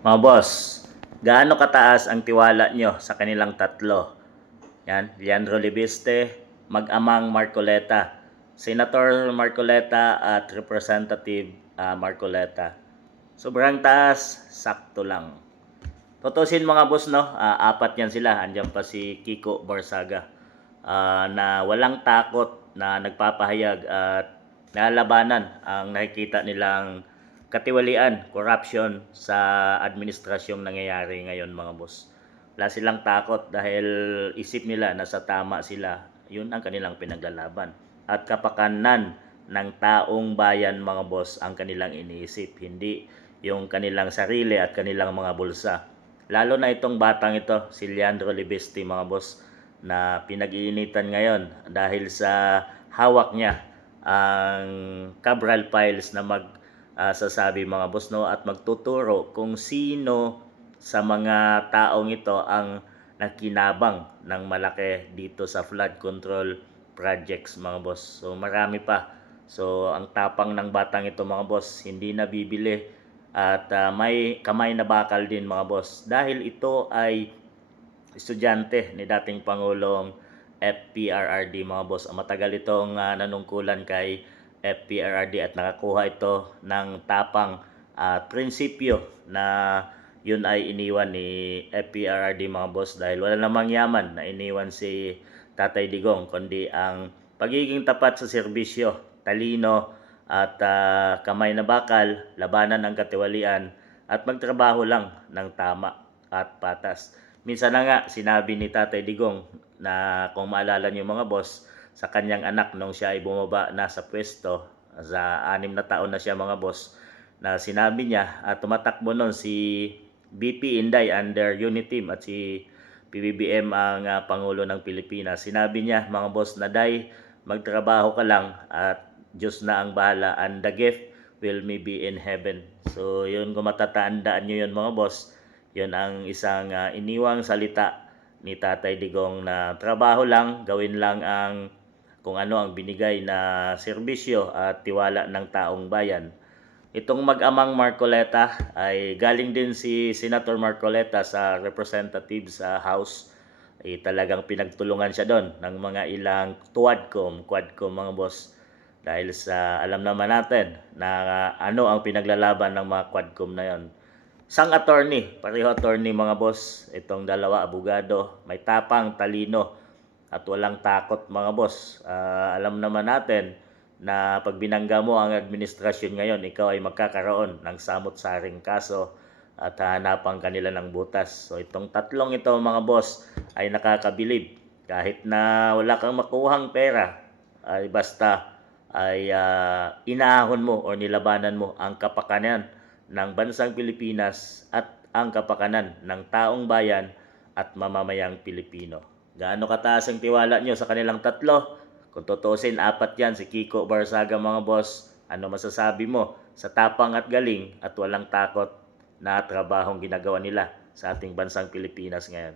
Mga boss, gaano kataas ang tiwala nyo sa kanilang tatlo? Yan, Leandro Libiste, Mag-amang Marcoleta, Senator Marcoleta at Representative Marcoleta. Sobrang taas, sakto lang. Tutusin mga boss, no? Apat yan sila. Andiyan pa si Kiko Barsaga. Na walang takot na nagpapahayag at nalabanan ang nakikita nilang katiwalian, corruption sa administrasyong nangyayari ngayon mga boss. Wala silang takot dahil isip nila na sa tama sila. Yun ang kanilang pinaglalaban. At kapakanan ng taong bayan mga boss ang kanilang iniisip. Hindi yung kanilang sarili at kanilang mga bulsa. Lalo na itong batang ito, si Leandro Libesti mga boss, na pinag-iinitan ngayon dahil sa hawak niya ang Cabral Files na sasabi mga boss, no, at magtuturo kung sino sa mga taong ito ang nakinabang ng malaki dito sa flood control projects mga boss. So marami pa. So ang tapang ng batang ito mga boss, hindi na bibili at may kamay na bakal din mga boss dahil ito ay estudyante ni dating Pangulong FPRRD mga boss. Matagal itong nanungkulan kay FPRRD at nakakuha ito ng tapang prinsipyo na yun ay iniwan ni FPRRD mga boss dahil wala namang yaman na iniwan si Tatay Digong kundi ang pagiging tapat sa serbisyo, talino at kamay na bakal, labanan ng katiwalian at magtrabaho lang ng tama at patas. Minsan na nga sinabi ni Tatay Digong na kung maalala niyo mga boss sa kanyang anak nung siya ay bumaba na sa pwesto sa 6 na taon na siya mga boss na sinabi niya at tumatakbo nun si BP Inday under Unity Team at si PBBM ang Pangulo ng Pilipinas. Sinabi niya mga boss na day magtrabaho ka lang at Diyos na ang bahala and the gift will me be in heaven. So yun kung matatandaan nyo yun mga boss, yun ang isang iniwang salita ni Tatay Digong na trabaho lang, gawin lang ang kung ano ang binigay na serbisyo at tiwala ng taong bayan. Itong mag-amang Marcoleta ay galing din si Senator Marcoleta sa representative sa House. Ay talagang pinagtulungan siya doon ng mga ilang quadcom mga boss. Dahil sa alam naman natin na ano ang pinaglalaban ng mga quadcom na yon. Sang attorney, pareho attorney mga boss. Itong dalawa, abogado, may tapang, talino, at walang takot mga boss. Alam naman natin na pag binangga mo ang administrasyon ngayon, ikaw ay magkakaroon ng samot-saring kaso at hahanapan kanila ng butas. So itong tatlong ito mga boss ay nakakabilib. Kahit na wala kang makuhang pera, ay basta ay inahon mo o nilabanan mo ang kapakanan ng bansang Pilipinas at ang kapakanan ng taong bayan at mamamayang Pilipino. Gaano kataas ang tiwala nyo sa kanilang tatlo? Kung tutusin, apat yan, si Kiko Barsaga mga boss. Ano masasabi mo sa tapang at galing at walang takot na trabahong ginagawa nila sa ating bansang Pilipinas ngayon?